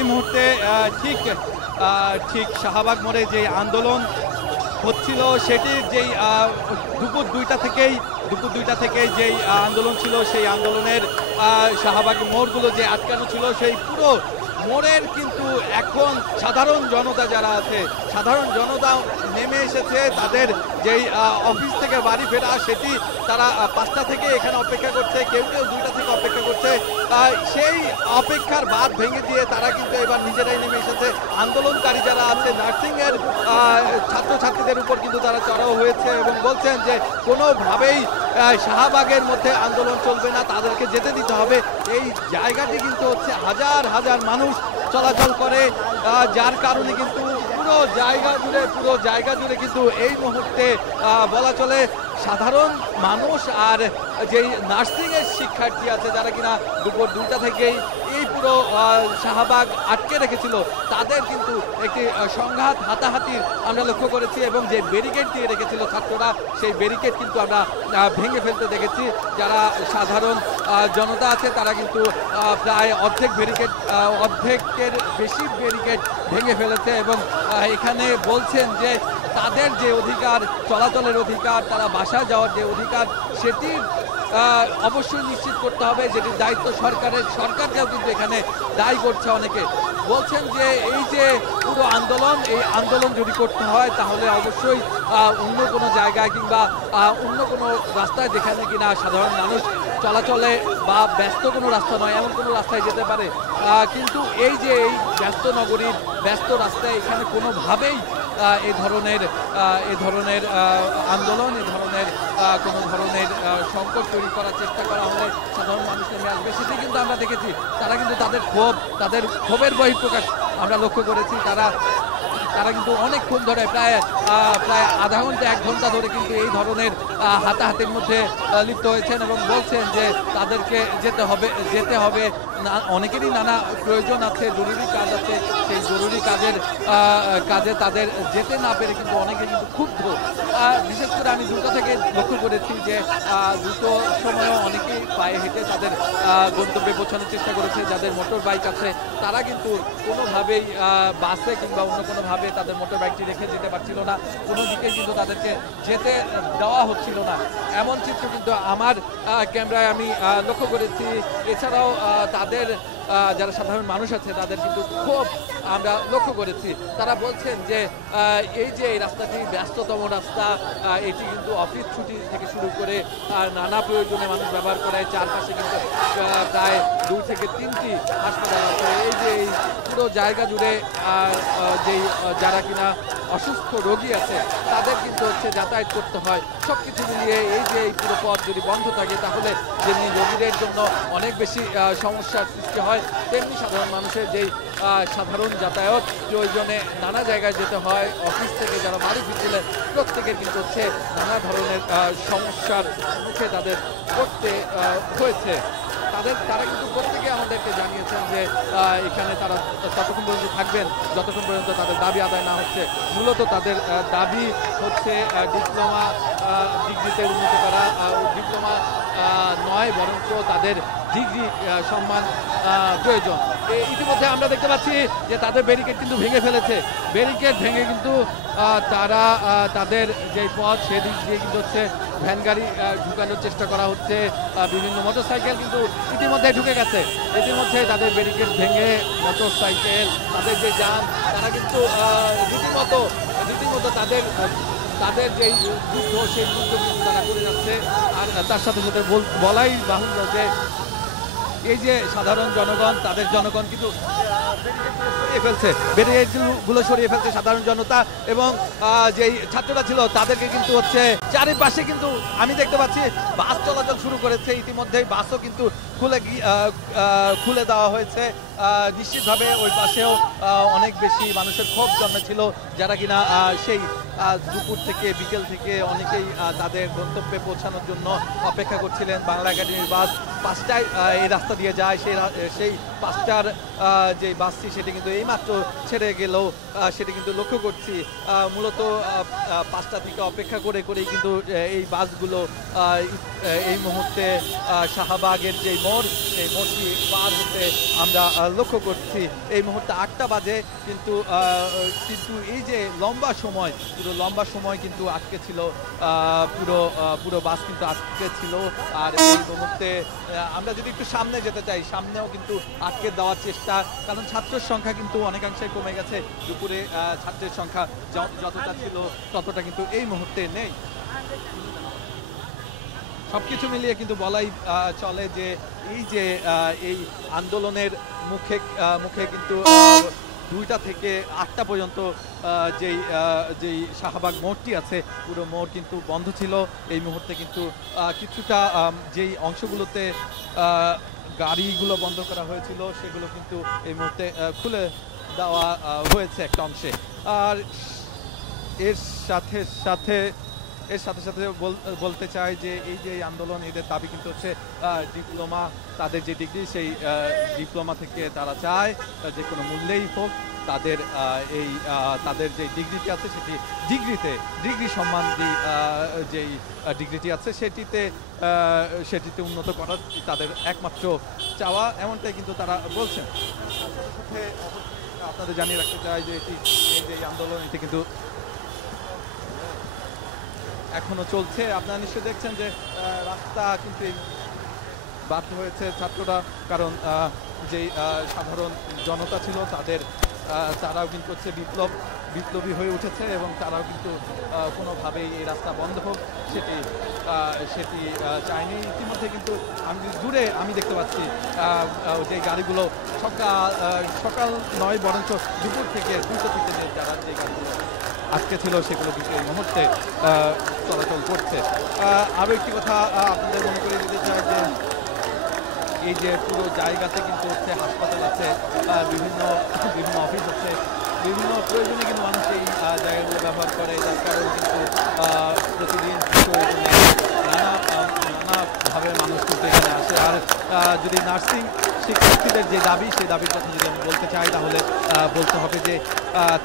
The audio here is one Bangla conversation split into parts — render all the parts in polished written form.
এই মুহূর্তে ঠিক ঠিক শাহবাগ মোড়ে যে আন্দোলন হচ্ছিল সেটির যেই দুপুর দুইটা থেকেই যেই আন্দোলন ছিল সেই আন্দোলনের শাহবাগ মোড়গুলো যে আটকানো ছিল সেই পুরো মোড়ের কিন্তু এখন সাধারণ জনতা যারা আছে সাধারণ জনতা নেমে এসেছে তাদের যেই অফিস থেকে বাড়ি ফেরা সেটি তারা 5টা থেকে এখানে অপেক্ষা করছে, কেউ কেউ 2টা থেকে অপেক্ষা করছে। সেই অপেক্ষার বাঁধ ভেঙে দিয়ে তারা কিন্তু এবার নিজেরাই নেমে এসেছে। আন্দোলনকারী যারা আছে নার্সিংয়ের ছাত্রছাত্রীদের উপর কিন্তু তারা চড়াও হয়েছে এবং বলছেন যে কোনোভাবেই শাহবাগের মধ্যে আন্দোলন চলবে না, তাদেরকে যেতে দিতে হবে। এই জায়গাটি কিন্তু হচ্ছে হাজার হাজার মানুষ চলাচল করে, যার কারণে কিন্তু পুরো জায়গা জুড়ে কিন্তু এই মুহূর্তে বলা চলে সাধারণ মানুষ আর যেই নার্সিংয়ের শিক্ষার্থী আছে যারা কিনা দুপুর 2টা থেকেই এই পুরো শাহবাগ আটকে রেখেছিল তাদের কিন্তু একটি সংঘাত হাতাহাতির আমরা লক্ষ্য করেছি এবং যে ব্যারিকেড দিয়ে রেখেছিল ছাত্ররা সেই ব্যারিকেড কিন্তু আমরা ভেঙে ফেলতে দেখেছি। যারা সাধারণ জনতা আছে তারা কিন্তু প্রায় অর্ধেকের বেশি ব্যারিকেড ভেঙে ফেলেছে এবং এখানে বলছেন যে তাদের যে অধিকার চলাচলের অধিকার তারা বাসা যাওয়ার যে অধিকার সেটি অবশ্যই নিশ্চিত করতে হবে, যেটির দায়িত্ব সরকারকেও কিন্তু এখানে দায়ী করছে। অনেকে বলছেন যে এই যে পুরো এই আন্দোলন যদি করতে হয় তাহলে অবশ্যই অন্য কোনো জায়গায় কিংবা অন্য কোনো রাস্তায় যেখানে কিনা সাধারণ মানুষ চলাচলে বা ব্যস্ত কোনো রাস্তা নয় এমন কোনো রাস্তায় যেতে পারে, কিন্তু এই যে এই ব্যস্ত নগরীর ব্যস্ত রাস্তায় এখানে কোনোভাবেই এই ধরনের আন্দোলন কোনো ধরনের সংকট তৈরি করার চেষ্টা করা হলে সাধারণ মানুষ নেমে আসবে সেটি কিন্তু আমরা দেখেছি। তারা কিন্তু তাদের ক্ষোভের বহিঃপ্রকাশ আমরা লক্ষ্য করেছি। তারা কিন্তু অনেকক্ষণ ধরে প্রায় আধা ঘন্টা 1 ঘন্টা ধরে কিন্তু এই ধরনের হাতাহাতির মধ্যে লিপ্ত হয়েছেন এবং বলছেন যে তাদেরকে যেতে হবে। অনেকেরই নানা প্রয়োজন আছে, জরুরি কাজ আছে, সেই জরুরি কাজে তাদের যেতে না পেরে কিন্তু অনেকে কিন্তু ক্ষুব্ধ। বিশেষ করে আমি 2টা থেকে লক্ষ্য করেছি যে 2টোর সময়ও অনেকেই পায়ে হেঁটে তাদের গন্তব্যে পৌঁছানোর চেষ্টা করেছে। যাদের মোটর বাইক আছে তারা কিন্তু কোনোভাবেই বাসে কিংবা অন্য কোনোভাবে তাদের মোটর বাইকটি রেখে যেতে পারছিল না, কোনো দিকে কিন্তু তাদেরকে যেতে দেওয়া হচ্ছিল না, এমন চিত্র কিন্তু আমার ক্যামেরায় আমি লক্ষ্য করেছি। এছাড়াও তাদের যারা সাধারণ মানুষ আছে তাদের কিন্তু খুব আমরা লক্ষ্য করেছি। তারা বলছেন যে এই যে এই রাস্তাটি ব্যস্ততম রাস্তা, এটি কিন্তু অফিস ছুটি থেকে শুরু করে নানা প্রয়োজনে মানুষ ব্যবহার করে। চারপাশে কিন্তু প্রায় 2 থেকে 3টি হাসপাতাল আছে। এই যে এই পুরো জায়গা জুড়ে যেই যারা কিনা অসুস্থ রোগী আছে তাদের কিন্তু হচ্ছে যাতায়াত করতে হয়। সব কিছু মিলিয়ে এই যে এই পুরো পথ যদি বন্ধ থাকে তাহলে যেমনি রোগীদের জন্য অনেক বেশি সমস্যার সৃষ্টি হয়, তেমনি সাধারণ মানুষের যেই সাধারণ যাতায়াত প্রয়োজনে নানা জায়গায় যেতে হয়, অফিস থেকে যারা বাড়ি ফিরছিলেন প্রত্যেকের কিন্তু হচ্ছে নানা ধরনের সমস্যার মুখে তাদের পড়তে হয়েছে। তারা কিন্তু প্রত্যেকে আমাদেরকে জানিয়েছেন যে এখানে তারা ততক্ষণ পর্যন্ত থাকবেন যতক্ষণ পর্যন্ত তাদের দাবি আদায় না হচ্ছে। মূলত তাদের দাবি হচ্ছে ডিপ্লোমা ডিগ্রিতে উন্নত করা, ডিপ্লোমা নয় বরঞ্চ তাদের ডিগ্রি সম্মান প্রয়োজন। ইতিমধ্যে আমরা দেখতে পাচ্ছি যে তাদের ব্যারিকেড কিন্তু ভেঙে ফেলেছে। ব্যারিকেড ভেঙে কিন্তু তারা তাদের যে পথ সেদিক দিয়ে কিন্তু হচ্ছে ভ্যান গাড়ি ঢুকানোর চেষ্টা করা হচ্ছে, বিভিন্ন মোটরসাইকেল কিন্তু ইতিমধ্যে ঢুকে গেছে। ইতিমধ্যে তাদের ব্যারিকেড ভেঙে মোটরসাইকেল তাদের যে যান তারা কিন্তু রীতিমতো তাদের যেই যুদ্ধ সেই যুদ্ধ কিন্তু তারা করে যাচ্ছে। আর তার সাথে সাথে বলাই বাহুল্য যে এই যে সাধারণ জনগণ কিন্তু ব্যারিকেডগুলো সরিয়ে ফেলছে সাধারণ জনতা এবং যেই ছাত্ররা ছিল তাদেরকে কিন্তু হচ্ছে চারিপাশে কিন্তু আমি দেখতে পাচ্ছি বাস চলাচল শুরু করেছে। ইতিমধ্যেই বাসও কিন্তু খুলে দেওয়া হয়েছে। নিশ্চিতভাবে ওই পাশেও অনেক বেশি মানুষের ক্ষোভ জন্মেছিল যারা কিনা সেই দুপুর থেকে বিকেল থেকে অনেকেই তাদের গন্তব্যে পৌঁছানোর জন্য অপেক্ষা করছিলেন। বাংলা একাডেমির বাস 5টায় এই রাস্তা দিয়ে যায়, সেই 5টার যে বাসটি সেটি কিন্তু এইমাত্র ছেড়ে গেলেও সেটি কিন্তু লক্ষ্য করছি মূলত 5টা থেকে অপেক্ষা করেই কিন্তু এই বাসগুলো এই মুহূর্তে শাহবাগের যে মোড় সেই মোড়টি পার হতে আমরা লক্ষ্য করছি। এই মুহূর্তে 8টা বাজে, কিন্তু এই যে লম্বা সময় কিন্তু আটকে ছিল, পুরো বাস কিন্তু আটকে ছিল। আর এই মুহূর্তে আমরা যদি একটু সামনে যেতে চাই, সামনেও কিন্তু আটকে দেওয়ার চেষ্টা, কারণ ছাত্রের সংখ্যা কিন্তু অনেকাংশে কমে গেছে। দুপুরে ছাত্রের সংখ্যা যতটা ছিল ততটা কিন্তু এই মুহূর্তে নেই। সবকিছু মিলিয়ে কিন্তু বলাই চলে যে এই আন্দোলনের মুখে কিন্তু 2টা থেকে 8টা পর্যন্ত যেই শাহবাগ মোড়টি আছে, পুরো মোড় কিন্তু বন্ধ ছিল। এই মুহূর্তে কিন্তু কিছুটা যেই অংশগুলোতে গাড়িগুলো বন্ধ করা হয়েছিল সেগুলো কিন্তু এই মুহূর্তে খুলে দেওয়া হয়েছে একটা অংশে। আর এর সাথে সাথে বলতে চাই যে এই যে আন্দোলন, এদের দাবি কিন্তু হচ্ছে ডিপ্লোমা, তাদের যে ডিগ্রি, সেই ডিপ্লোমা থেকে তারা চায় যে কোনো মূল্যেই হোক তাদের যে ডিগ্রিটি আছে সেটি ডিগ্রি সম্মান যেই ডিগ্রিটি আছে সেটিতে উন্নত করার তাদের একমাত্র চাওয়া, এমনটাই কিন্তু তারা বলছেন। আপনাদের জানিয়ে রাখতে চাই যে এই আন্দোলন এটি কিন্তু এখনো চলছে। আপনারা নিশ্চয়ই দেখছেন যে রাস্তা কিন্তু বাধ্য হয়েছে ছাত্ররা, কারণ যেই সাধারণ জনতা ছিল তারাও কিন্তু হচ্ছে বিপ্লবী হয়ে উঠেছে, এবং তারাও কিন্তু কোনোভাবেই এই রাস্তা বন্ধ হোক সেটি চায়নি। ইতিমধ্যে কিন্তু দূরে আমি দেখতে পাচ্ছি যে গাড়িগুলো সকাল নয়, বরঞ্চ দুপুর থেকে 2টা থেকে যারা যে গাড়িগুলো আজকে ছিল সেগুলো কিন্তু এই মুহূর্তে চলাচল করছে। আরও একটি কথা আপনাদের মনে করে দিতে চাই যে এই যে পুরো জায়গাতে কিন্তু হচ্ছে হাসপাতাল আছে, বিভিন্ন অফিস আছে, বিভিন্ন প্রয়োজনে কিন্তু মানুষ এই জায়গাগুলো ব্যবহার করে, যার কারণে কিন্তু প্রতিদিন নানাভাবে মানুষ কিন্তু এখানে আসে। আর যদি নার্সিং শিক্ষার্থীদের যে দাবি, সেই দাবির কথা যদি আমি বলতে চাই, তাহলে বলতে হবে যে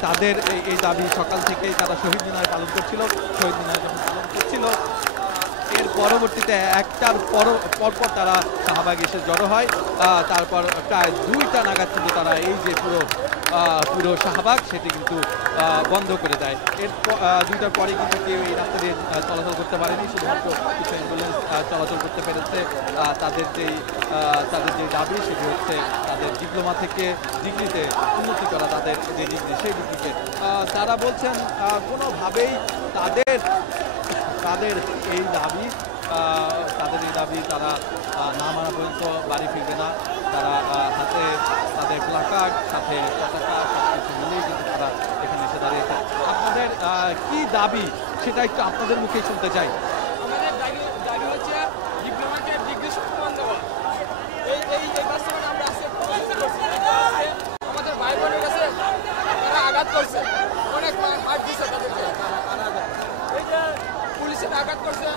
তাদের এই দাবি সকাল থেকেই তারা শহীদ মিনার পালন করছিল। শহীদ মিনার যখন পালন করছিল, এর পরবর্তীতে একটার পরপর তারা শাহবাগে এসে জড়ো হয়। তারপর প্রায় 2টা নাগাদ কিন্তু তারা এই যে পুরো শাহবাগ সেটি কিন্তু বন্ধ করে দেয়। এর 2টার পরে কিন্তু কেউ এই রাস্তা দিয়ে চলাচল করতে পারেনি, শুধুমাত্র কিছু অ্যাম্বুলেন্স চলাচল করতে পেরেছে। তাদের যে দাবি সেটি হচ্ছে তাদের ডিপ্লোমা থেকে ডিগ্রিতে উন্নতি করা, তাদের যে ডিগ্রি সেই ডিগ্রিতে তারা বলছেন কোনোভাবেই তাদের এই দাবি তারা না মানা পর্যন্ত বাড়ি ফিরবে না। তারা হাতে তাদের প্লাকার্ড, সাথে পতাকা, সবকিছু মিলিয়ে কিন্তু তারা এখানে এসে দাঁড়িয়েছে। আপনাদের কি দাবি সেটা একটু আপনাদের মুখেই শুনতে চাই। আমাদের দাবি হচ্ছে ডিপ্লোমাকে ডিগ্রি সম্মান দেওয়া। এই বাস্তবতা আমরা আমাদের ভাই বোনের কাছে তারা আঘাত করছে, অনেক মার দিচ্ছে তাদেরকে, এই যে পুলিশের আঘাত করছে,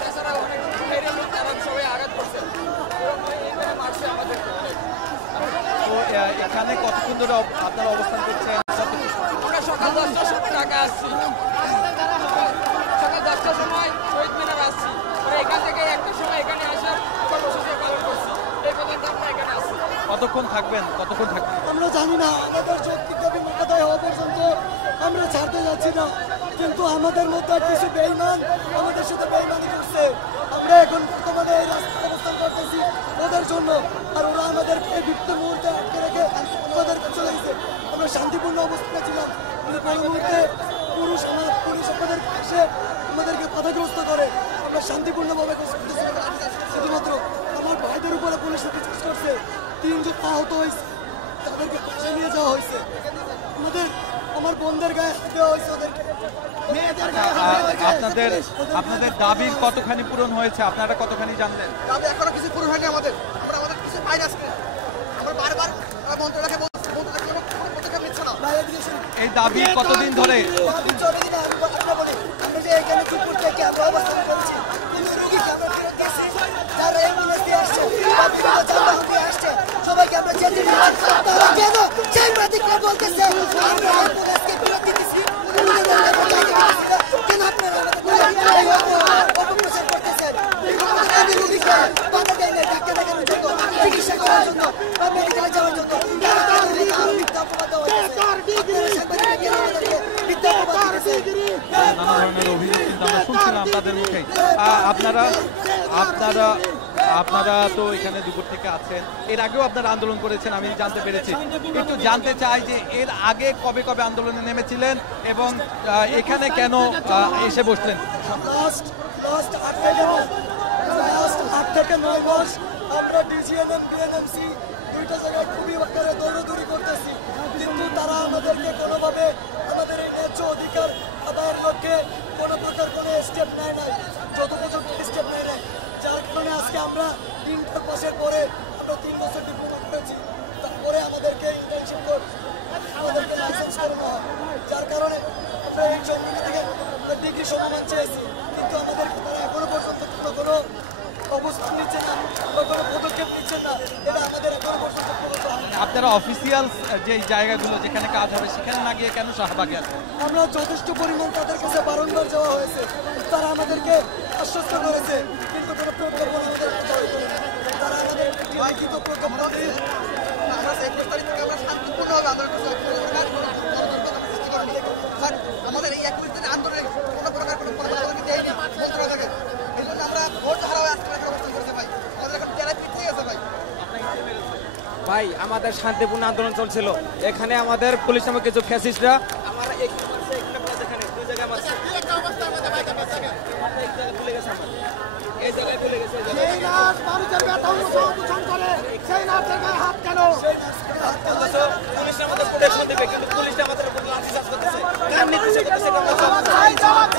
তাছাড়া অনেক বাইরের লোক তারা সবাই আঘাত করছে, এইভাবে মারছে আমাদেরকে অনেক। তো এখানে কতক্ষণ ধরে আপনারা অবস্থান করছেন? আমরা সকাল 10টার সময় ঢাকা আসছি, সকাল 10টার সময় শহীদ মিনার আসছি, এখান থেকে 1টার সময় এখানে আসার কর্মসূচি পালন করছি। এই পর্যন্ত আমরা এখানে আসছি। কতক্ষণ থাকবেন? আমরা জানি না, আমাদের যৌক্তিক দাবি আদায় হওয়া পর্যন্ত আমরা ছাড়তে যাচ্ছি না, কিন্তু আমাদের মধ্যে কিছু বেঈমান আমাদের সাথে বেঈমানি করছে। আমরা এখন বর্তমানে এই রাস্তায় অবস্থান করতেছি ওদের জন্য, আর ওরা আমাদেরকে বিপ্লব মুহূর্তে আটকে রেখে আমাদের চলে গেছে। আমরা শান্তিপূর্ণ অবস্থানে ছিলাম, কিন্তু কোনো মুহূর্তে পুরুষ আমাদের এসে আমাদেরকে বাধাগ্রস্ত করে। আমরা শান্তিপূর্ণভাবে শুধুমাত্র আমার ভাইদের উপরে পুলিশ বিশ্বাস করছে, 3 জন আহত হয়েছে, তাদেরকে পাশে নিয়ে যাওয়া হয়েছে। আমার বোনদের গায়ে দেওয়া হয়েছে, আপনাদের দাবির কতখানি পূরণ হয়েছে? আপনারা কতখানি জানলেন? দাবি এখনো কিছু পূরণ হয়নি আমাদের কিছু পাই না। আমরা বারবার মন্ত্রণালয়কে পদক্ষেপ নিচ্ছে না। এই দাবি কতদিন ধরে? আমরা যে এখানে চুপ করতে আমরা অবস্থান করছি, কিন্তু রোগীকে আমরা ফেরত দিচ্ছি, যারা অ্যাম্বুলেন্স দিয়ে আসছে, আসছে, সবাইকে আমরা যেতে দিচ্ছি। তারা কেন সাংবাদিকরা বলতেছে আমরা অ্যাম্বুলেন্সকে ফেরত দিতেছি, কেন আপনারা অপপ্রচার করতেছেন? রোগীকে বাধা দেয় না চিকিৎসা করার জন্য। নানা ধরনের অভিযোগ কিন্তু আমরা শুনছিলাম তাদের মুখেই। আপনারা আপনারা আপনারা তো এখানে দুপুর থেকে আছেন, এর আগেও আপনারা আন্দোলন করেছেন আমি জানতে পেরেছি। একটু জানতে চাই যে এর আগে কবে কবে আন্দোলনে নেমেছিলেন এবং এখানে কেন এসে বসলেন? লাস্ট 8 থেকে 9 মাস আমরা ডিজিএনএম বিএনএমসি দুইটা জায়গায় খুবই আকারে দৌড়াদৌড়ি করতেছি, কিন্তু তারা আমাদেরকে কোনোভাবে আমাদের এই ন্যায্য অধিকার আদায়ের লক্ষ্যে কোনো প্রকার কোনো স্টেপ নেয় নাই, যথোপযুক্ত স্টেপ নেয় নাই। যার কারণে আজকে আমরা ইন্টার পাসের পরে আমরা 3 বছর ডিপ্লোমা করেছি, তারপরে আমাদেরকে ইন্টার্নশিপ করে আমাদেরকে লাইসেন্স করানো হয়। যার কারণে আমরা এই জমিটা থেকে ডিগ্রি সমমান চেয়েছি, কিন্তু আমাদেরকে তারা এখনো পর্যন্ত কোনো অবস্থান নিচ্ছে না বা কোনো পদক্ষেপ নিচ্ছে না। এটা আমাদের এখনো পর্যন্ত আপনারা অফিসিয়াল যে জায়গাগুলো যেখানে কাজ হবে সেখানে না গিয়ে কেন শাহবাগে আছেন? আমরা যথেষ্ট পরিমাণ তাদের কাছে বারংবার যাওয়া হয়েছে, তারা আমাদেরকে আশ্বস্ত করেছে, কিন্তু কোনো প্রজ্ঞাপন আমাদের কাছে হয়তো তারা আমাদের লিখিত প্রজ্ঞাপন আমরা 21 তারিখ থেকে আমরা শান্তিপূর্ণভাবে আন্দোলন করছি। স্যার আমাদের এই 21 দিনের আন্দোলনে কোনো প্রকার কোনো ফলাফল আমাদেরকে দেয়নি বন্ধুরা থাকে, এই জন্য আমরা ভোট হারা হয়ে আজকে অবস্থান করতে ভাই, আমাদের এখন জেলায় পিছিয়ে গেছে ভাই। ভাই আমাদের শান্তিপূর্ণ আন্দোলন চলছিল, এখানে আমাদের পুলিশ নামক কিছু ফ্যাসিস্টরা আমার এই জায়গায় ভুলে গেছে পুলিশ আমাদের প্রোটেকশন দেবে, কিন্তু পুলিশ আমাদের উপর লাঠিচার্জ করতেছে।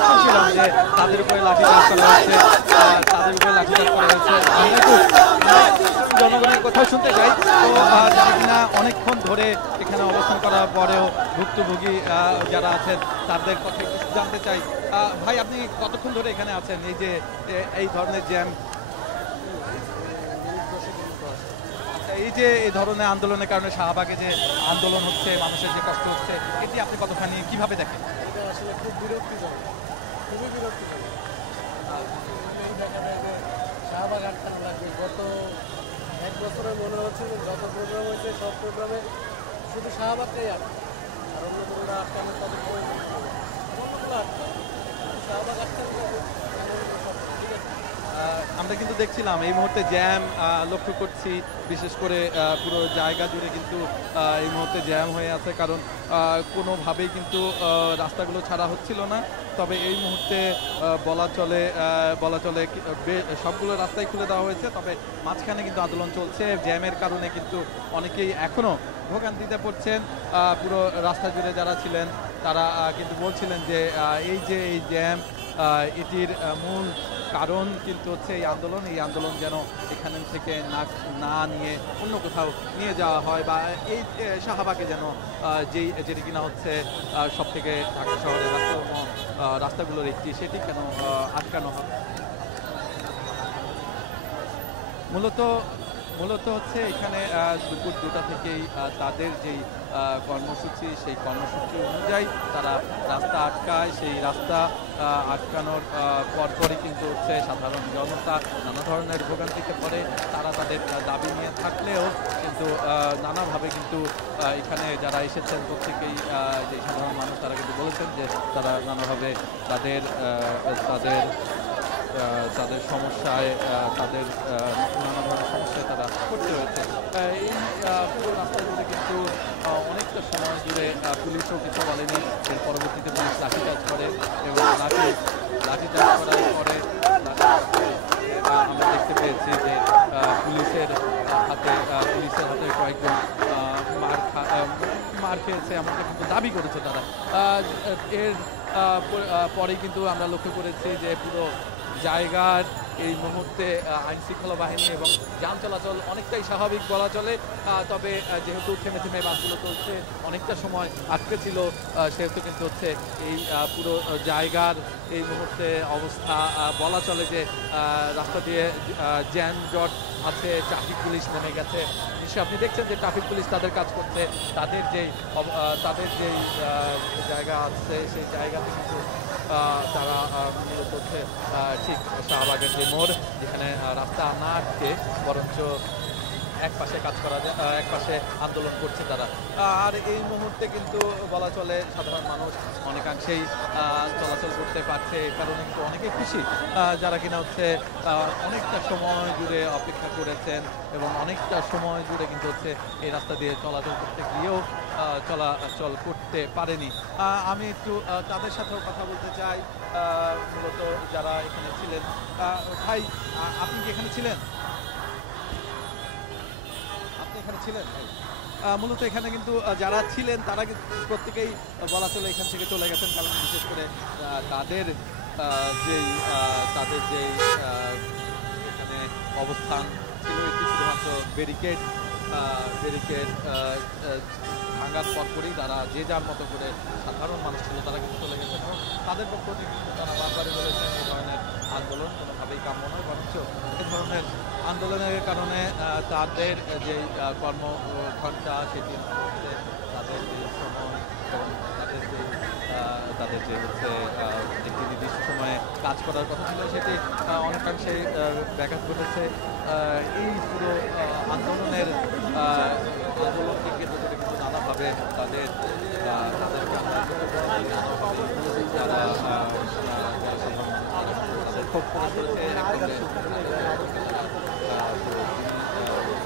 শুনছিলাম যে তাদের উপরে লাঠিচার্জ করা হয়েছে, তাদের উপরে লাঠিচার্জ করা হয়েছে। আমরা একটু জনগণের কথা শুনতে চাই, তো যারা কিনা অনেকক্ষণ ধরে এখানে অবস্থান করার পরেও ভুক্তভোগী যারা আছেন তাদের কথা একটু জানতে চাই। ভাই আপনি কতক্ষণ ধরে এখানে আছেন এই যে এই ধরনের জ্যাম, এই যে এই ধরনের আন্দোলনের কারণে শাহবাগে যে আন্দোলন হচ্ছে, মানুষের যে কষ্ট হচ্ছে, এটি আপনি কতখানি কিভাবে দেখেন? এটা আসলে খুব বিরক্তিজনক, খুবই বিরক্তিজনক। শাহবাগ আটকানো লাগবে। গত 1 বছরে মনে হচ্ছে যে যত প্রোগ্রাম হয়েছে সব প্রোগ্রামে শুধু শাহবাগটাই আটকে, আর অন্য কোনোটা আটকানো তাদের অন্যগুলো আটকে, শাহবাগ আটকানো লাগবে। আমরা কিন্তু দেখছিলাম এই মুহূর্তে জ্যাম লক্ষ্য করছি, বিশেষ করে পুরো জায়গা জুড়ে কিন্তু এই মুহূর্তে জ্যাম হয়ে আছে, কারণ কোনোভাবেই কিন্তু রাস্তাগুলো ছাড়া হচ্ছিল না। তবে এই মুহূর্তে বলা চলে সবগুলো রাস্তাই খুলে দেওয়া হয়েছে, তবে মাঝখানে কিন্তু আন্দোলন চলছে। জ্যামের কারণে কিন্তু অনেকেই এখনও ভোগান্তিতে পড়ছেন। পুরো রাস্তা জুড়ে যারা ছিলেন তারা কিন্তু বলছিলেন যে এই জ্যাম এটির মূল কারণ কিন্তু হচ্ছে এই আন্দোলন যেন এখানে থেকে না নিয়ে অন্য কোথাও নিয়ে যাওয়া হয়, বা এই শাহবাগে যেন যেটি কিনা হচ্ছে সব থেকে ঢাকা শহরের রাস্তাগুলোর একটি, সেটি কেন আটকানো হয়। মূলত হচ্ছে এখানে দুপুর 2টা থেকেই তাদের যেই কর্মসূচি, সেই কর্মসূচি অনুযায়ী তারা রাস্তা আটকায়। সেই রাস্তা আটকানোর পরপরই কিন্তু হচ্ছে সাধারণ জনতা নানা ধরনের ভোগান্তিতে পড়ে। তারা তাদের দাবি নিয়ে থাকলেও কিন্তু নানাভাবে কিন্তু এখানে যারা এসেছেন প্রত্যেকেই যে সাধারণ মানুষ তারা কিন্তু বলেছেন যে তারা নানাভাবে তাদের সমস্যায় তাদের নানা ধরনের সমস্যায় তারা পড়তে হয়েছে। এই পুরো রাস্তা জুড়ে কিন্তু অনেকটা সময় জুড়ে পুলিশও কিছু বলেনি। এর পরবর্তীতে পুলিশ লাঠিচার্জ করে এবং লাঠিচার্জ করার পরে আমরা দেখতে পেয়েছি যে পুলিশের হাতে কয়েকজন মার খেয়েছে, এমনটা কিন্তু দাবি করেছে তারা। এর পরেই কিন্তু আমরা লক্ষ্য করেছি যে পুরো জায়গার এই মুহূর্তে আইন শৃঙ্খলা বাহিনী এবং যান চলাচল অনেকটাই স্বাভাবিক বলা চলে। তবে যেহেতু থেমে থেমে বাসগুলো চলছে, অনেকটা সময় আটকে ছিল, সেহেতু কিন্তু হচ্ছে এই পুরো জায়গার এই মুহূর্তে অবস্থা বলা চলে যে রাস্তা দিয়ে যানজট আছে। ট্রাফিক পুলিশ নেমে গেছে। নিশ্চয়ই আপনি দেখছেন যে ট্রাফিক পুলিশ তাদের কাজ করছে, তাদের যেই জায়গা আছে সেই জায়গাতে কিন্তু তারা মূলত হচ্ছে ঠিক শাহবাগের যে মোড়, যেখানে রাস্তা না আটকে বরঞ্চ এক পাশে কাজ করা এক পাশে আন্দোলন করছে তারা। আর এই মুহূর্তে কিন্তু বলা চলে সাধারণ মানুষ অনেকাংশেই চলাচল করতে পারছে, এই কারণে কিন্তু অনেকেই খুশি যারা কিনা হচ্ছে অনেকটা সময় জুড়ে অপেক্ষা করেছেন এবং অনেকটা সময় জুড়ে কিন্তু হচ্ছে এই রাস্তা দিয়ে চলাচল করতে গিয়েও চলাচল করতে পারেনি। আমি একটু তাদের সাথেও কথা বলতে চাই, মূলত যারা এখানে ছিলেন। ভাই, আপনি কি এখানে ছিলেন? আপনি এখানে ছিলেন ভাই? মূলত এখানে কিন্তু যারা ছিলেন তারা কিন্তু প্রত্যেকেই বলা চলে এখান থেকে চলে গেছেন, কারণ বিশেষ করে তাদের যেই এখানে অবস্থান ছিল এটি শুধুমাত্র ব্যারিকেড ভাঙার পর করেই তারা যে যার মতো করে সাধারণ মানুষ ছিল তারা কিন্তু চলে গেছেন এবং তাদের পক্ষ থেকে কিন্তু তারা বারবারই বলেছেন এই ধরনের আন্দোলন কোনোভাবেই কাম্য নয়, বরঞ্চ এই ধরনের আন্দোলনের কারণে তাদের যে কর্মঘণ্টা সেটি হচ্ছে, তাদের যে সময় এবং তাদের যে হচ্ছে একটি নির্দিষ্ট সময়ে কাজ করার কথা ছিল সেটি অনেকাংশেই ব্যাঘাত ঘটেছে। এই পুরো আন্দোলনকে কেন্দ্র করে কিন্তু নানাভাবে তাদের যারা তাদের ক্ষোভ প্রকাশ করেছে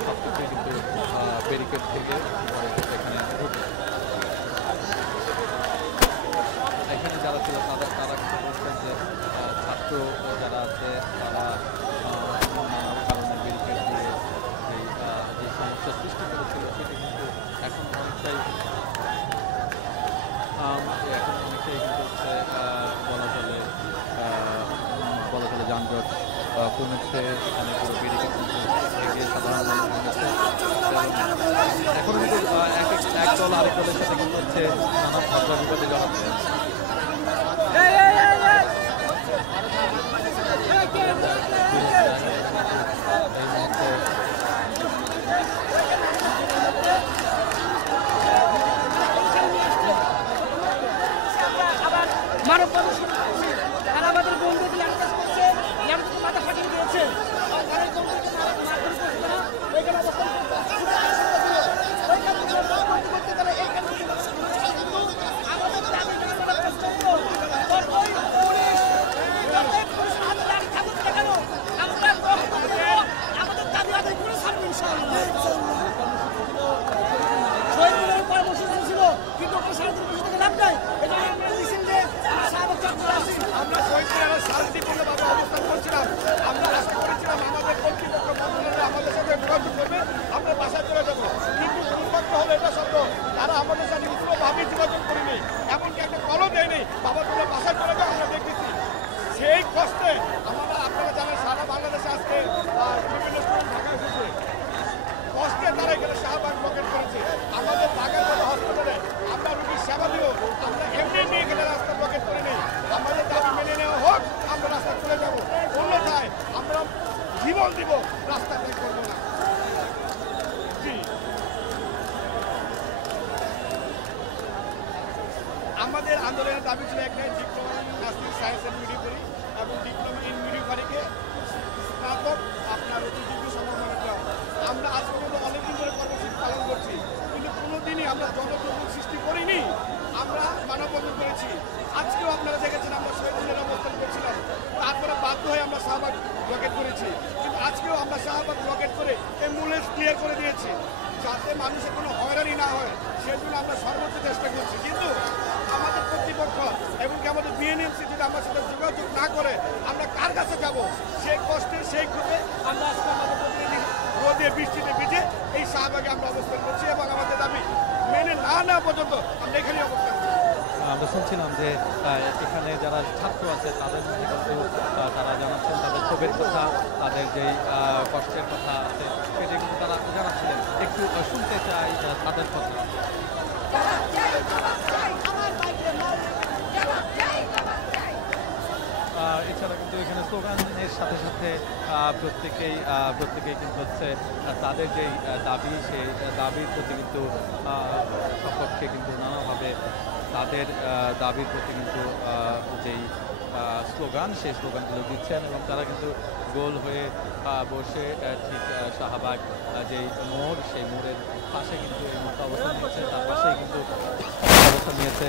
সবকিছু কিন্তু ব্যারিকেড থেকে এখানে যারা ছিল তারা কিন্তু বলছেন যে ছাত্র যারা আছে তারা নানা কারণে ব্যারিকেড দিয়ে যে সমস্যার সৃষ্টি করেছিল সেটি কিন্তু এখন অনেকটাই কিন্তু হচ্ছে বলা চলে যানজট কমেছে। এখানে পুরো ব্যারিকেড থেকে সাধারণ মানুষ এখন কিন্তু এক দল আরেক দলের সাথে কিন্তু হচ্ছে নানা ভাবনা বিবাদে জড়াচ্ছে। মানব আর আমাদের বন্ধুকে ল্যাম্পাস করছে, ল্যাম্পাস মাথা ফাটিয়ে দিয়েছে। আমাদের দাবি আদায় করে ছাড়বো ইনশাআল্লাহ। শহীদ পরামর্শ ছিল কিন্তু ওখানে 3.5 বছর থেকে লাভ নাই। এটা আমরা দিয়েছেন যে আমরা শহীদরা শান্তিপূর্ণভাবে অবস্থান করছিলাম। আমরা আশা করেছিলাম আমাদের কর্তৃপক্ষ মন্ত্রণালয় আমাদের সাথে যোগাযোগ করবে, আমরা বাসায় চলে যাবো। কিন্তু দুর্ভাগ্য হলো এটা সত্য, তারা আমাদের সাথে কোনোভাবেই যোগাযোগ করেনি, এমনকি একটা কলও দেয়নি। বাবা তোমরা বাসায় চলে যাও, আমরা দেখতেছি। সেই কষ্টে আপনারা জানেন সারা বাংলাদেশে আজকে বিভিন্ন স্টুডেন্ট ঢাকা এসেছে, কষ্টে তারা এখানে শাহবাগ ব্লকেট করেছে। আমাদের ঢাকার মতো হসপিটালে আমরা রুগীর সেবা দিব, আমরা এমনি নিয়ে গেলে রাস্তা ব্লকেট করে নেই। আমাদের দাবি মেনে নেওয়া হোক, আমরা রাস্তা চলে যাব, অন্যথায় আমরা জীবন দিব, রাস্তা ত্যাগ করবো না। জি, আমাদের আন্দোলনের দাবি ছিল একটাই, diploma in nursing science and midwifery এবং ডিপ্লোমা ইন মিডিওফারিকে স্নাতক আপনার ডিগ্রি সম্মাননা দেওয়া। আমরা আজ পর্যন্ত অনেকদিন ধরে কর্মসূচি পালন করছি, কিন্তু কোনোদিনই আমরা জনপ্রভু সৃষ্টি করিনি। আমরা মানববন্ধন করেছি, আজকেও আপনারা দেখেছেন আমরা শহীদের অবস্থান করছিলাম, তারপরে বাধ্য হয়ে আমরা শাহবাগ ব্লকেট করেছি। কিন্তু আজকেও আমরা শাহবাগ ব্লকেট করে অ্যাম্বুলেন্স ক্লিয়ার করে দিয়েছি, যাতে মানুষের কোনো হয়রানি না হয়, সেজন্য আমরা সর্বোচ্চ চেষ্টা করছি। কিন্তু আমাদের কর্তৃপক্ষ এমনকি আমাদের বিএনএমসি যদি আমার সাথে যোগাযোগ না করে আমরা কার কাছে যাব? সেই কষ্টে সেই ক্ষোভে আমরা আজকে আমাদের প্রতিনিধি রোদে বৃষ্টিতে ভিজে এই শাহবাগে আমরা অবস্থান করছি এবং আমাদের দাবি মেনে না নেওয়া পর্যন্ত আমরা এখানেই অবস্থান করছি। আমরা শুনছিলাম যে এখানে যারা ছাত্র আছে তাদের মধ্যে কিন্তু তারা জানাচ্ছেন তাদের ক্ষোভের কথা, তাদের যেই কষ্টের কথা আছে সেটা কিন্তু তারা জানাচ্ছিলেন। একটু শুনতে চাই তাদের কথা। এছাড়া কিন্তু এখানে স্লোগানের সাথে সাথে প্রত্যেকেই কিন্তু হচ্ছে তাদের যেই দাবি সেই দাবির প্রতি কিন্তু সপক্ষে কিন্তু নানাভাবে তাদের দাবির প্রতি কিন্তু যেই স্লোগান, সেই স্লোগানগুলো দিচ্ছেন এবং তারা কিন্তু গোল হয়ে বসে ঠিক শাহবাগ যে মোড়, সেই মোড়ের পাশে কিন্তু এই মুহূর্তে অবস্থান নিয়েছে। তার পাশেই কিন্তু অবস্থান নিয়েছে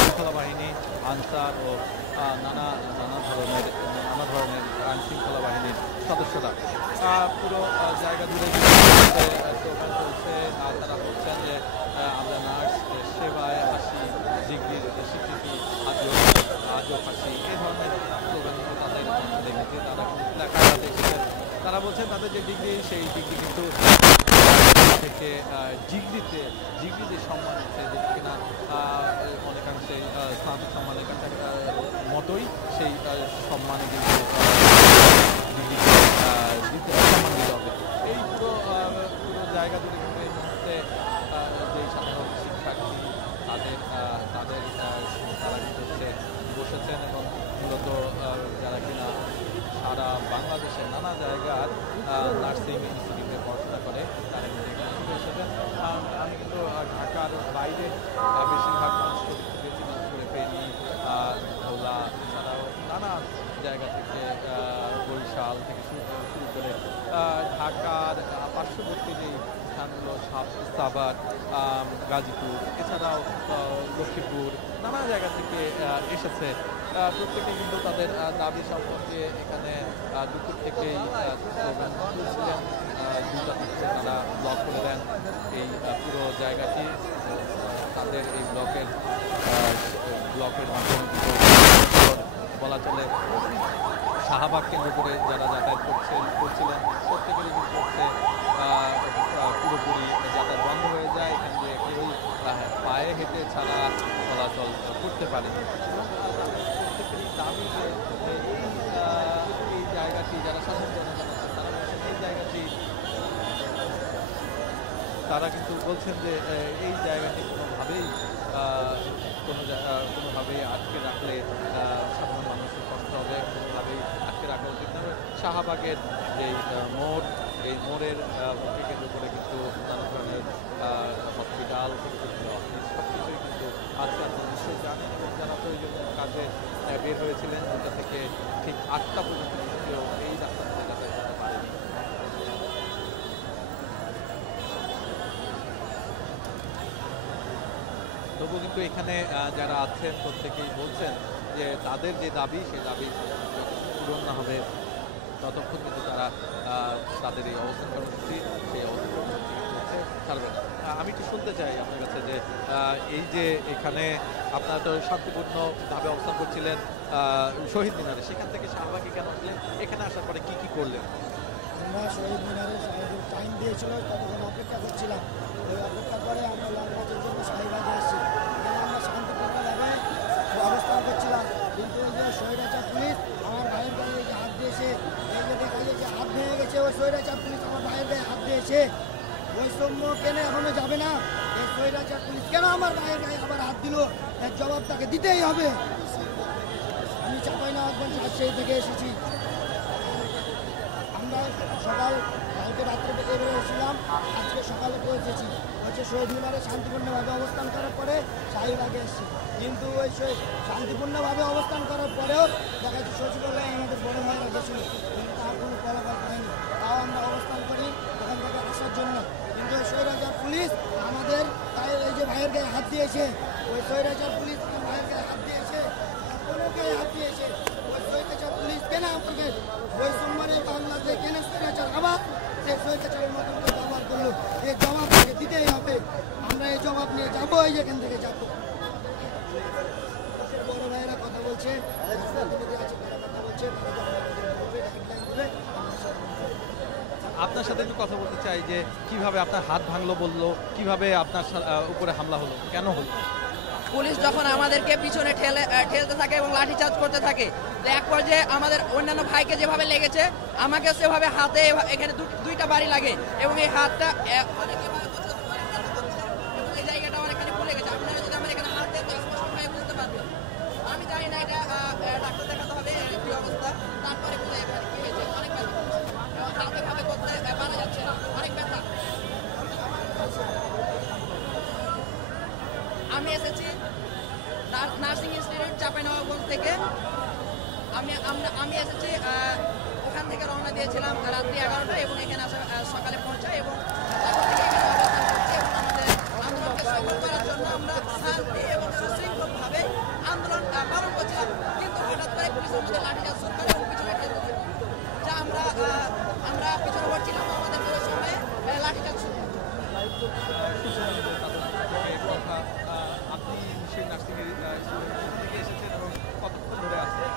শৃঙ্খলা বাহিনী, আনসার ও নানা ধরনের আইন শৃঙ্খলা বাহিনীর সদস্যরা। পুরো জায়গা জুড়ে স্লোগান চলছে। তারা বলছেন যে আমরা নার্স, সেবায় হাসি, ডিগ্রির স্বীকৃতি, আজও হাসি, এই ধরনের স্লোগানগুলো তাদের দেখেছে। তারা প্ল্যাকার্ড এসেছেন। তারা বলছেন তাদের যে ডিগ্রি, সেই ডিগ্রি কিন্তু থেকে ডিগ্রিতে যে সম্মান আছে, যেটি কিনা অনেকাংশে স্নাতক সম্মানের মতোই, সেই সম্মানে কিন্তু ডিগ্রিতে সম্মান দিতে হবে। এই পুরো জায়গা জুড়ে কিন্তু এই মুহূর্তে যে সাধারণ শিক্ষার্থী তারা কিন্তু বসেছেন এবং মূলত যারা কিনা সারা বাংলাদেশের নানা জায়গার নার্সিং ইনস্টিটিউটে পড়াশোনা করে তারা কিন্তু এখানে এসেছেন। আমি কিন্তু ঢাকার বাইরে বেশিরভাগ মানুষকে বেশি মানুষ করে পেনি, ধোলা ছাড়াও নানা জায়গা থেকে, বরিশাল থেকে শুরু করে ঢাকার পার্শ্ববর্তী যেই স্থানগুলো সাভার, গাজীপুর, এছাড়াও লক্ষ্মীপুর, নানা জায়গা থেকে এসেছে। প্রত্যেকে কিন্তু তাদের দাবি সম্পর্কে এখানে দুপুর থেকেই স্লোগান তুলছিলেন। দুটা থেকে তারা ব্লক করে দেন এই পুরো জায়গাটি। তাদের এই ব্লকের মাধ্যমে বলা চলে শাহবাগ কেন্দ্র করে যারা যাতায়াত করছিলেন প্রত্যেকেরই কিন্তু হচ্ছে পুরোপুরি যাতায়াত বন্ধ হয়ে যায়। এখান দিয়ে কেউই পায়ে হেঁটে ছাড়া চলাচল করতে পারে। প্রত্যেকেরই দাবি যে এই জায়গাটি, যারা সাধারণ জনগণ আছেন তারা বলছেন এই জায়গাটি, তারা কিন্তু বলছেন যে এই জায়গাটি কোনোভাবেই আটকে রাখলে সাধারণ মানুষের কষ্ট হবে, কোনোভাবেই আটকে রাখা উচিত নয়। শাহবাগের যে মোড়, এই মোড়ের মুখে কেন্দ্র করে কিন্তু নানা ধরনের হসপিটাল থেকে অফিস সব কিছুই কিন্তু আজকে আপনারা নিশ্চয়ই জানেন এবং যারা প্রয়োজনীয় কাজে বের হয়েছিলেন 2টা থেকে ঠিক 8টা পর্যন্ত কেউ এই রাস্তা থেকে যাতায়াত করতে পারেনি। তবু কিন্তু এখানে যারা আছেন প্রত্যেকেই বলছেন যে তাদের যে দাবি, সেই দাবি পূরণ না হবে ততক্ষণ কিন্তু তারা তাদের এই অবস্থান কর্মসূচি, সেই অবস্থান কর্মসূচি ছাড়বে না। আমি একটু শুনতে চাই আপনার কাছে যে এই যে এখানে আপনারা তো শান্তিপূর্ণভাবে অবস্থান করছিলেন শহীদ মিনারে, সেখান থেকে শাহবাগে কেন আসলেন? এখানে আসার পরে কি করলেন? আমরা শহীদ মিনারে শাহীদের টাইম দিয়েছিল, ততক্ষণ অপেক্ষা করছিলাম। ওই অপেক্ষা করে আমরা লঞ্চের জন্য শাহীবাগে এসেছি। এখানে আমরা শান্তিপূর্ণভাবে অবস্থান করছিলাম, কিন্তু ওই যে স্বৈরাচার পুলিশ আমার ভাইয়ের গায়ে হাত দিয়েছে। এই যে দেখা যায় যে হাত ভেঙে গেছে, ওই স্বৈরাচার পুলিশ আমার ভাইয়ের গায়ে হাত দিয়েছে। বৈষম্য কেন এখনো যাবে না? এই স্বৈরাচার পুলিশ কেন আমার ভাইয়ের গায়ে আবার হাত দিল? এর জবাব তাকে দিতেই হবে। আমি চাঁপাইনবাবগঞ্জ রাজশাহী থেকে এসেছি। আমরা কালকে রাত্রে থেকে বেরিয়েছিলাম, আজকে সকালে পৌঁছেছি। হচ্ছে শহীদ মিনারে শান্তিপূর্ণভাবে অবস্থান করার পরে শাহীবাগে এসেছি। কিন্তু ওই শান্তিপূর্ণভাবে অবস্থান করার পরেও দেখা যাচ্ছে সচিবালয়ে আমাদের বড় ভাইরা গেছিল, কিন্তু তার কোনো ফলাফল পায়নি। তাও আমরা অবস্থান করি ওখান থেকে আসার জন্য। কিন্তু ওই স্বৈরাচার পুলিশ আমাদের এই যে ভাইয়ের গায়ে হাত দিয়েছে, ওই স্বৈরাচার পুলিশ ভাইয়ের গায়ে হাত দিয়েছে, কোনো গায়ে হাত দিয়েছে। ওই স্বৈরাচার পুলিশ কেন আমাকে ওই সম্মানে বাংলাদেশে কেন স্বৈরাচার আবার সে স্বৈরাচারের মতন করে ব্যবহার করলো? এই জবাব তাকে দিতেই হবে। আমরা এই জবাব নিয়ে যাবো, এই যেখান থেকে যাবো। বড় ভাইয়েরা কথা বলছে, কথা বলছে, আপনার সাথে একটু কথা বলতে চাই যে কিভাবে আপনার হাত ভাঙলো বললো, কিভাবে আপনার উপরে হামলা হলো, কেন হলো? পুলিশ যখন আমাদেরকে পিছনে ঠেলতে থাকে এবং লাঠিচার্জ করতে থাকে, এক পর্যায়ে আমাদের অন্যান্য ভাইকে যেভাবে লেগেছে আমাকে সেভাবে হাতে এখানে 2টা বাড়ি লাগে এবং এই হাতটা এই জায়গাটা আমার এখানে ফুলে গেছে। আপনারা যদি আমার এখানে হাত দেখতে স্পষ্টভাবে বুঝতে পারবেন। আমি জানি না এটা ডাক্তার দেখাতে হবে কি অবস্থা, তারপরে বুঝে এখানে কি হয়েছে। অনেক ব্যথা, হাতে ভাবে করতে পারা যাচ্ছে না, অনেক ব্যথা। আমি এসেছি নার্সিং ইনস্টিটিউট চাঁপাইনবাবগঞ্জ থেকে। আমি এসেছি ওখান থেকে রওনা দিয়েছিলাম রাত্রি 11টায় এবং এখানে সকালে পৌঁছাই এবং তখন থেকে এখানে অবস্থান করছি এবং আমাদের আন্দোলনকে সফল করার জন্য আমরা শান্তি এবং সুশৃঙ্খলভাবে আন্দোলন পালন করছিলাম, কিন্তু হঠাৎ করে পুলিশ আমাদের লাঠিচার্জ শুরু করে এবং পিছনে ঠেলতে শুরু করে। যা আমরা পিছনে পড়ছিলাম, আমাদের পুরো সময়ে লাঠিচার্জ শুরু করে। আপনি সেই নার্সিং থেকে এসেছেন এবং কতক্ষণ ধরে আছেন?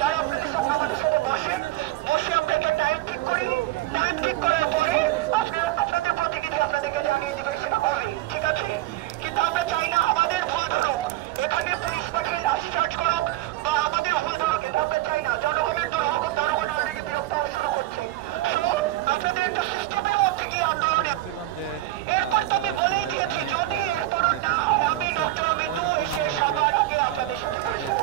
তারা আপনাদের সাথে আমাদের সাথে বসেন, বসে আপনাকে টাইম ঠিক করি, টাইম ঠিক করার পরে আপনাদের প্রতিনিধি আপনাদেরকে জানিয়ে দিবে সেটা হবে, ঠিক আছে? কিন্তু আমরা চাই না আমাদের ভুল ধরুক, এখানে পুলিশ পাঠিয়ে লাঠিচার্জ করুক বা আমাদের ভুল ধরুক, এটা আমরা চাই না। জনগণের দুর্ভোগ, জনগণ অলরেডি বিরক্ত হওয়া শুরু করছে। আপনাদের একটা সিস্টেমের মধ্যে গিয়ে আন্দোলনে এরপর তবে বলেই দিয়েছি, যদি এরপর না হয় আমি ডক্টর মৃত্যু এসে সবার আগে আপনাদের সাথে পরিচয়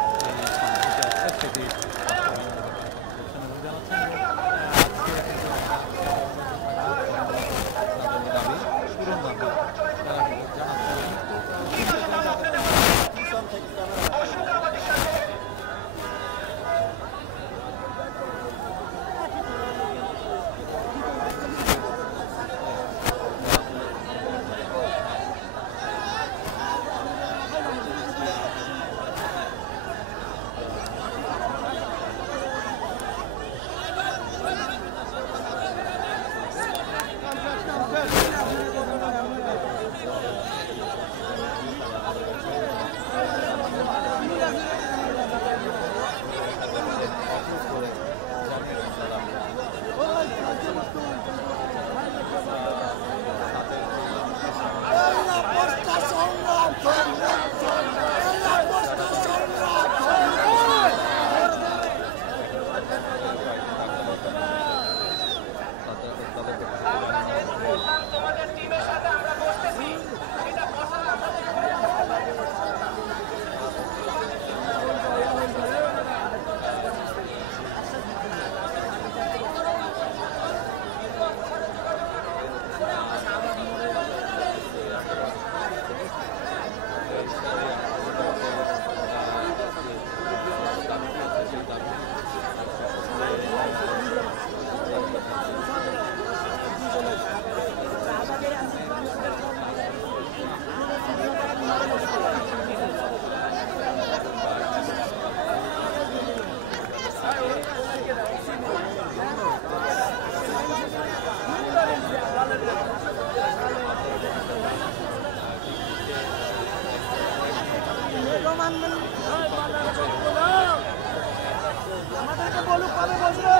আমাদেরকে বলুক কবে বসবে।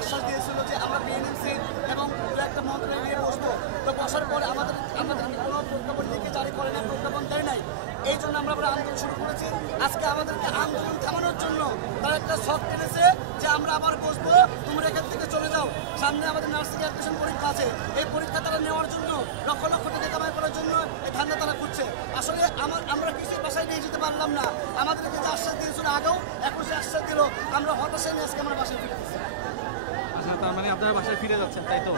আশ্বাস দিয়েছিল যে আমরা বিএনএমসি এবং একটা মন্ত্রণালয় নিয়ে বসবো, তো বসার পরে আমরা আসলে আমরা কিছুই বাসায় নিয়ে যেতে পারলাম না। আমাদেরকে যে আশ্বাস দিয়েছিল আগেও, এখন সে আশ্বাস দিল, আমরা হতাশায় নিয়ে আজকে আমরা বাসায় ফিরতেছি। আচ্ছা, তার মানে আপনারা বাসায় ফিরে যাচ্ছেন, তাই তো?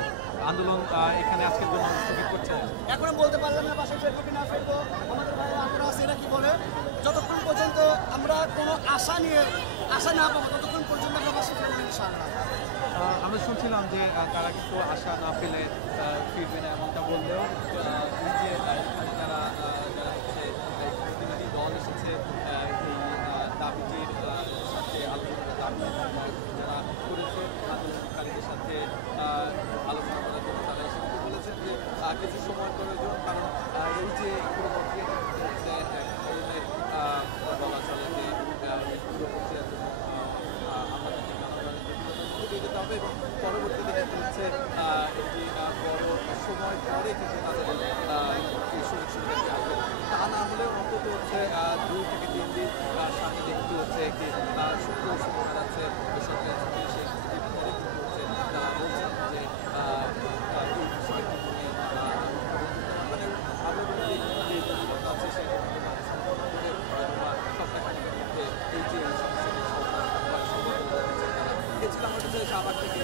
আন্দোলন এখানে আজকের জন্য স্থগিত করছেন? এখনো বলতে পারলাম না বাসায় ফিরবো কি না ফিরবো। আমাদের ভাইয়েরা আমরা আছে, এরা কি বলে, যতক্ষণ পর্যন্ত আমরা কোনো আশা না পাবো ততক্ষণ পর্যন্ত আমরা বাসায় ফিরবো ইনশাআল্লাহ। আমরা শুনছিলাম যে তারা কিন্তু আশা না পেলে ফিরবে না, এমনটা বললেও এই যে এখানে যারা হচ্ছে প্রতিনিধি দল এসেছে এই দাবিটির সাথে আলোচনা দাবি যারা করেছে আন্দোলনকারীদের সাথে আলোচনা করার জন্য তারা এসে কিন্তু বলেছেন যে কিছু সময় প্রয়োজন, কারণ এই যে পুরো প্রক্রিয়া হচ্ছে এক ধরনের বলা চলে যে পুরো প্রক্রিয়ার জন্য আমাদেরকে দিয়ে যেতে হবে এবং পরবর্তীতে কিন্তু হচ্ছে একটি বড় সময় পরে কিন্তু তাদের সুযোগ সুবিধা আসবে। তা না হলে অন্তত হচ্ছে 2 থেকে 3 দিন সামনে কিন্তু হচ্ছে একটি সুন্দর সময় যাচ্ছে বেসরকারি চিকিৎসা পরে কিন্তু হচ্ছে তারা বলছেন যে এই বিষয়টি নিয়ে মানে আরও যে কথা আছে সেই সপ্তাহখানিকের মধ্যে এই যে সমস্যাটি সমাধান করা সম্ভব হচ্ছে। এ ছিল আমার কাছে শাহবাগ থেকে